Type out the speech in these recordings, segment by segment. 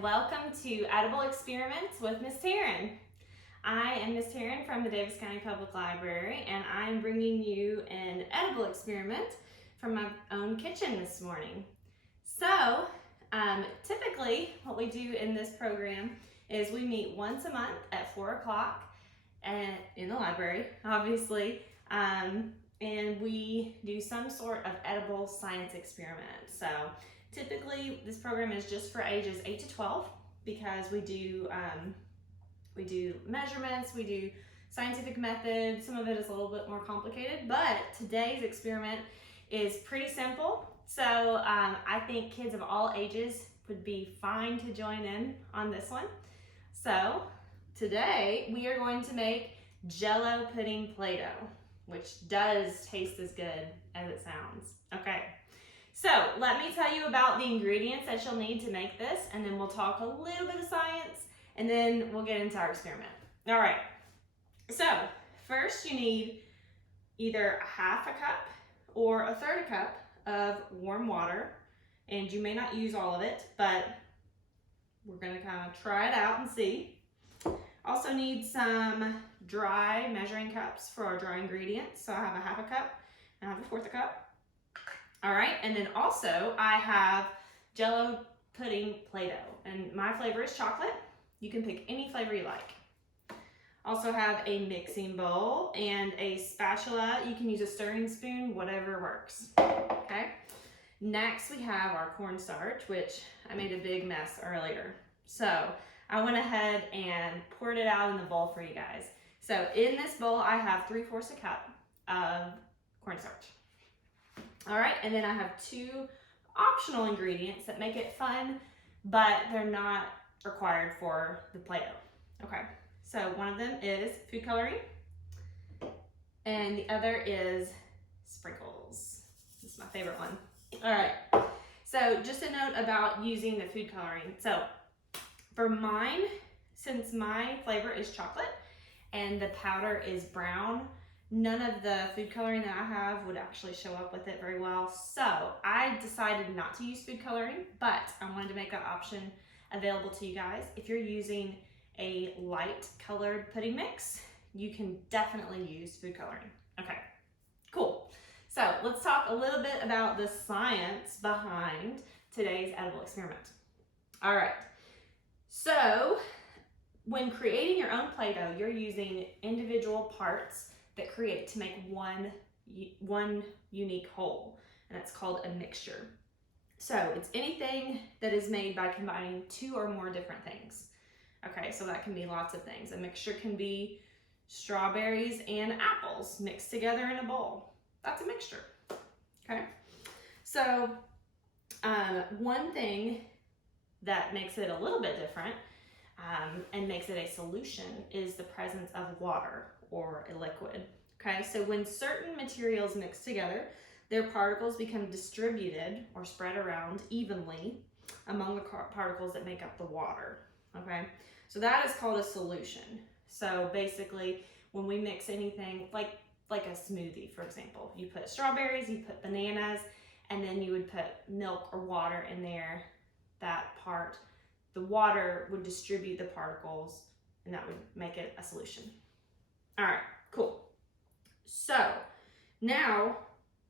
and welcome to Edible Experiments with Miss Taryn. I am Miss Taryn from the Davis County Public Library, and I'm bringing you an edible experiment from my own kitchen this morning. So, typically what we do in this program is we meet once a month at 4 o'clock and in the library, obviously, and we do some sort of edible science experiment. So typically this program is just for ages 8 to 12 because we do measurements, we do scientific methods. Some of it is a little bit more complicated, but today's experiment is pretty simple. So I think kids of all ages would be fine to join in on this one. So today we are going to make Jello Pudding Play Dough, which does taste as good as it sounds. Okay, so let me tell you about the ingredients that you'll need to make this, and then we'll talk a little bit of science, and then we'll get into our experiment. All right, so first you need either a half a cup or a third a cup of warm water, and you may not use all of it, but we're gonna kind of try it out and see. Also need some dry measuring cups for our dry ingredients. So I have a half a cup and I have a fourth a cup. All right, and then also I have Jello Pudding Play Dough, and my flavor is chocolate. You can pick any flavor you like. Also have a mixing bowl and a spatula. You can use a stirring spoon, whatever works, okay? Next we have our cornstarch, which I made a big mess earlier. So I went ahead and poured it out in the bowl for you guys. So in this bowl, I have 3/4 a cup of cornstarch. All right, and then I have two optional ingredients that make it fun, but they're not required for the Play-Doh. Okay, so one of them is food coloring, and the other is sprinkles. This is my favorite one. All right, so just a note about using the food coloring. So for mine, since my flavor is chocolate and the powder is brown, none of the food coloring that I have would actually show up with it very well. So I decided not to use food coloring, but I wanted to make that option available to you guys. If you're using a light colored pudding mix, you can definitely use food coloring. Okay, cool. So let's talk a little bit about the science behind today's edible experiment. All right. So when creating your own Play-Doh, you're using individual parts that create to make one unique whole, and it's called a mixture. So it's anything that is made by combining two or more different things. Okay, so that can be lots of things. A mixture can be strawberries and apples mixed together in a bowl. That's a mixture, okay? So one thing that makes it a little bit different and makes it a solution is the presence of water or a liquid. Okay, so when certain materials mix together, their particles become distributed or spread around evenly among the particles that make up the water. Okay, so that is called a solution. So basically, when we mix anything like a smoothie, for example, you put strawberries, you put bananas, and then you would put milk or water in there. That part, the water would distribute the particles, and that would make it a solution. All right, cool. So now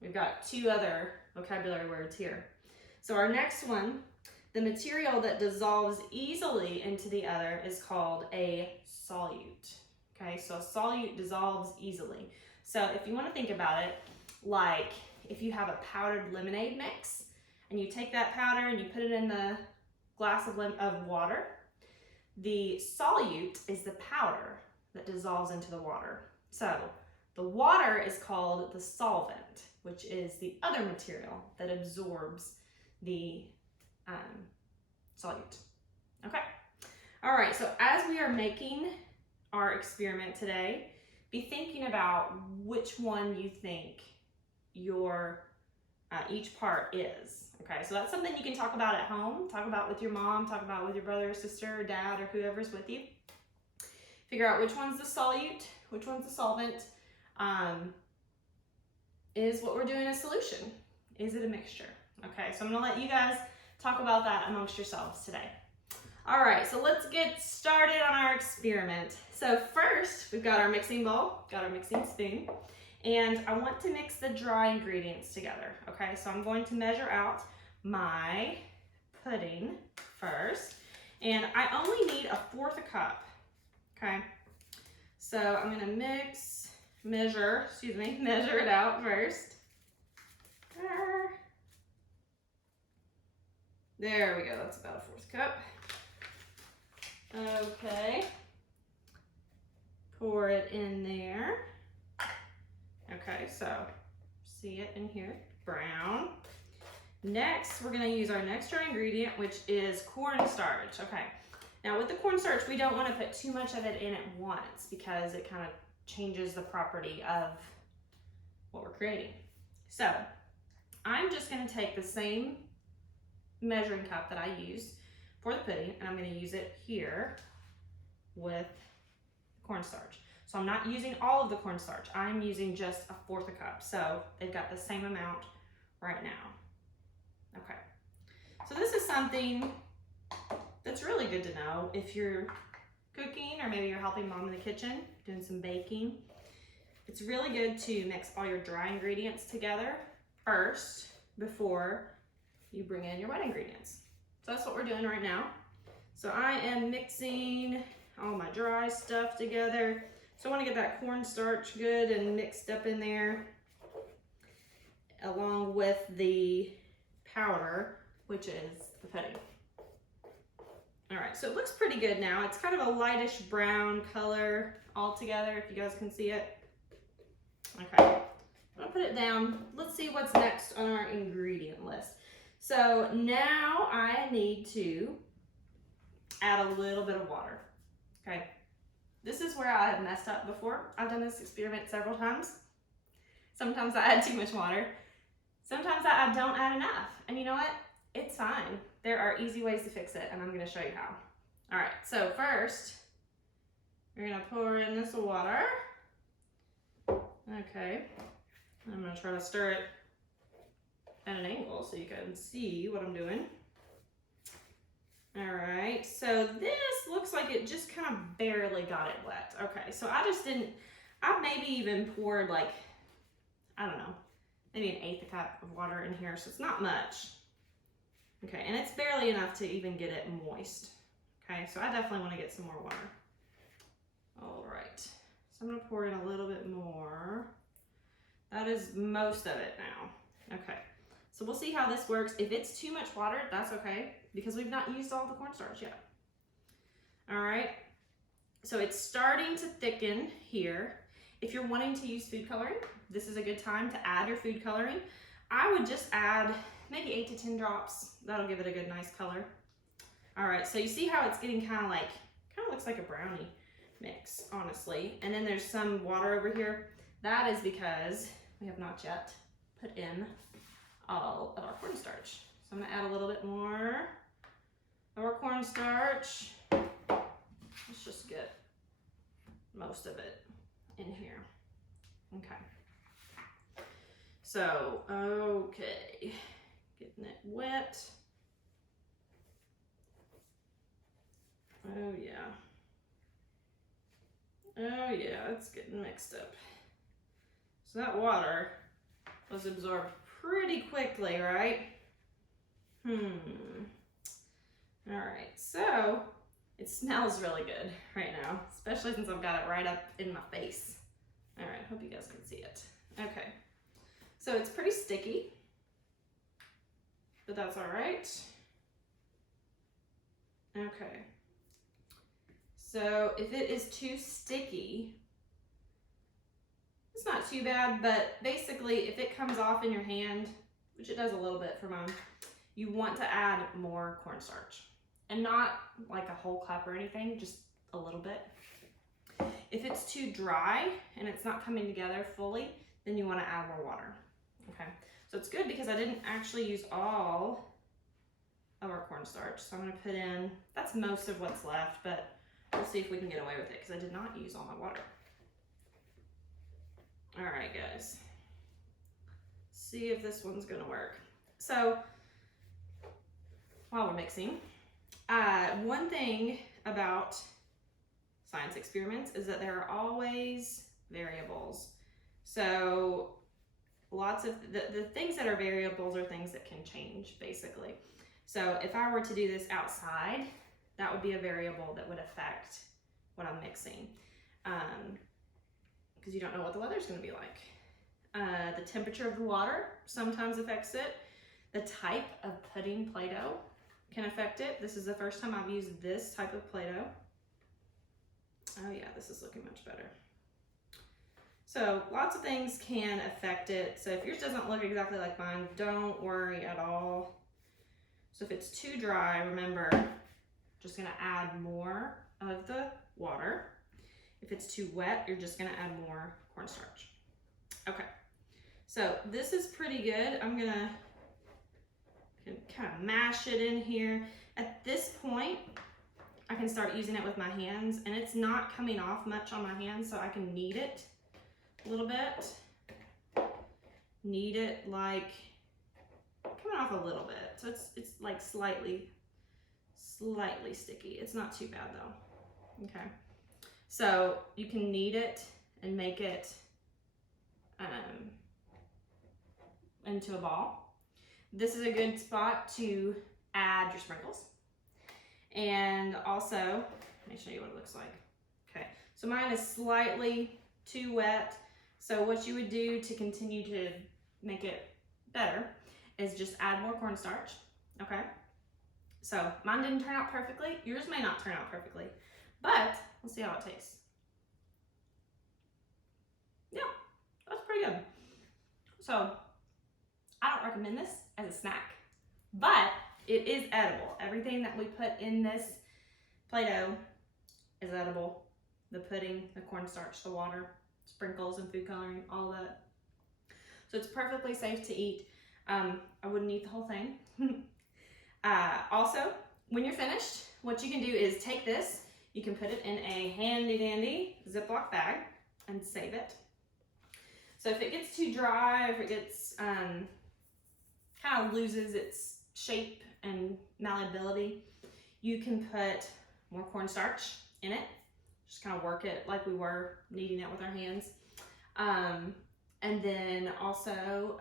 we've got two other vocabulary words here. So our next one, the material that dissolves easily into the other is called a solute. Okay, so a solute dissolves easily. So if you want to think about it, like if you have a powdered lemonade mix, and you take that powder and you put it in the glass of water, the solute is the powder that dissolves into the water. So the water is called the solvent, which is the other material that absorbs the solute. Okay. All right, so as we are making our experiment today, be thinking about which one you think your each part is. Okay, so that's something you can talk about at home, talk about with your mom, talk about with your brother or sister or dad or whoever's with you. Figure out which one's the solute, which one's the solvent. Is what we're doing a solution? Is it a mixture? Okay, so I'm gonna let you guys talk about that amongst yourselves today. All right, so let's get started on our experiment. So first, we've got our mixing bowl, got our mixing spoon, and I want to mix the dry ingredients together, okay? So I'm going to measure out my pudding first, and I only need 1/4 cup, okay? So I'm gonna measure it out first. There we go, that's about 1/4 cup. Okay, pour it in there. Okay, so see it in here, brown. Next, we're gonna use our next dry ingredient, which is cornstarch. Okay, now with the cornstarch, we don't wanna put too much of it in at once because it kind of changes the property of what we're creating. So I'm just gonna take the same measuring cup that I used for the pudding, and I'm gonna use it here with cornstarch. So I'm not using all of the cornstarch. I'm using just 1/4 cup. So they've got the same amount right now. Okay. So this is something that's really good to know if you're cooking or maybe you're helping mom in the kitchen, doing some baking. It's really good to mix all your dry ingredients together first before you bring in your wet ingredients. So that's what we're doing right now. So I am mixing all my dry stuff together. So I want to get that cornstarch good and mixed up in there along with the powder, which is the pudding. All right, so it looks pretty good now. It's kind of a lightish brown color all together, if you guys can see it. Okay, I'm gonna put it down. Let's see what's next on our ingredient list. So now I need to add a little bit of water, okay? This is where I have messed up before. I've done this experiment several times. Sometimes I add too much water. Sometimes I don't add enough. And you know what? It's fine. There are easy ways to fix it, and I'm gonna show you how. All right, so first, you're gonna pour in this water. Okay, I'm gonna try to stir it at an angle so you can see what I'm doing. All right, so this looks like it just kind of barely got it wet. Okay, so I maybe even poured like, I don't know, maybe 1/8 cup of water in here, so it's not much. Okay, and it's barely enough to even get it moist. Okay, so I definitely want to get some more water. All right, so I'm gonna pour in a little bit more. That is most of it now. Okay. So we'll see how this works. If it's too much water, that's okay, because we've not used all the cornstarch yet. All right, so it's starting to thicken here. If you're wanting to use food coloring, this is a good time to add your food coloring. I would just add maybe 8 to 10 drops. That'll give it a good, nice color. All right, so you see how it's getting kind of looks like a brownie mix, honestly. And then there's some water over here. That is because we have not yet put in all of our cornstarch. So I'm gonna add a little bit more of our cornstarch. Let's just get most of it in here. Okay. So, okay, getting it wet. Oh yeah. Oh yeah, it's getting mixed up. So that water was absorbed pretty quickly, right? All right, so it smells really good right now, especially since I've got it right up in my face. All right, hope you guys can see it. Okay, so it's pretty sticky, but that's all right. Okay, so if it is too sticky, it's not too bad, but basically if it comes off in your hand, which it does a little bit for mine, you want to add more cornstarch. And not like a whole cup or anything, just a little bit. If it's too dry and it's not coming together fully, then you want to add more water. Okay, so it's good because I didn't actually use all of our cornstarch. So I'm going to put in, that's most of what's left, but we'll see if we can get away with it because I did not use all my water. All right, guys. See if this one's gonna work. So while we're mixing, One thing about science experiments is that there are always variables. So lots of the things that are variables are things that can change, basically. So if I were to do this outside, that would be a variable that would affect what I'm mixing, because you don't know what the weather's going to be like. The temperature of the water sometimes affects it. The type of pudding Play-Doh can affect it. This is the first time I've used this type of Play-Doh. Oh yeah, this is looking much better. So lots of things can affect it. So if yours doesn't look exactly like mine, don't worry at all. So if it's too dry, remember, just gonna add more of the water. If it's too wet, you're just gonna add more cornstarch. Okay, so this is pretty good. I'm gonna kind of mash it in here. At this point, I can start using it with my hands, and it's not coming off much on my hands, so I can knead it a little bit. Knead it like coming off a little bit. So it's like slightly sticky. It's not too bad though. Okay. So you can knead it and make it into a ball. This is a good spot to add your sprinkles. And also, let me show you what it looks like. Okay, so mine is slightly too wet. So what you would do to continue to make it better is just add more cornstarch, okay? So mine didn't turn out perfectly. Yours may not turn out perfectly, but we'll see how it tastes. Yeah, that's pretty good. So I don't recommend this as a snack, but it is edible. Everything that we put in this Play-Doh is edible. The pudding, the cornstarch, the water, sprinkles and food coloring, all that. So it's perfectly safe to eat. I wouldn't eat the whole thing. Also, when you're finished, what you can do is take this, you can put it in a handy dandy Ziploc bag and save it. So if it gets too dry, if it gets kind of loses its shape and malleability, you can put more cornstarch in it. Just kind of work it like we were kneading it with our hands. And then also,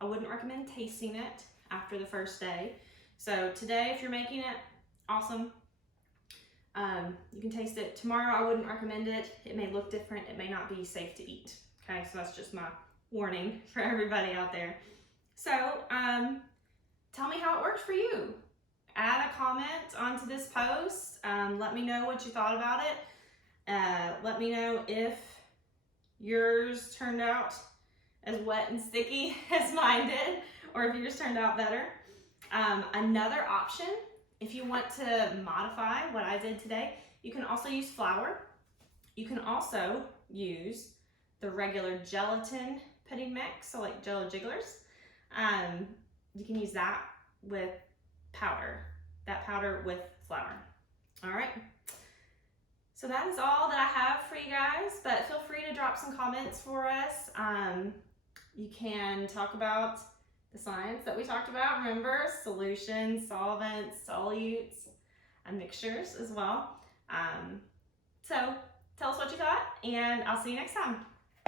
I wouldn't recommend tasting it after the first day. So today, if you're making it, awesome. You can taste it. Tomorrow, I wouldn't recommend it. It may look different. It may not be safe to eat. Okay, so that's just my warning for everybody out there. So tell me how it works for you. Add a comment onto this post. Let me know what you thought about it. Let me know if yours turned out as wet and sticky as mine did, or if yours turned out better. Another option, if you want to modify what I did today, you can also use flour. You can also use the regular gelatin pudding mix, so like Jello jigglers. You can use that with powder, that powder with flour. All right. So that is all that I have for you guys, but feel free to drop some comments for us. You can talk about the science that we talked about. Remember, solutions, solvents, solutes, and mixtures as well. So tell us what you thought, and I'll see you next time.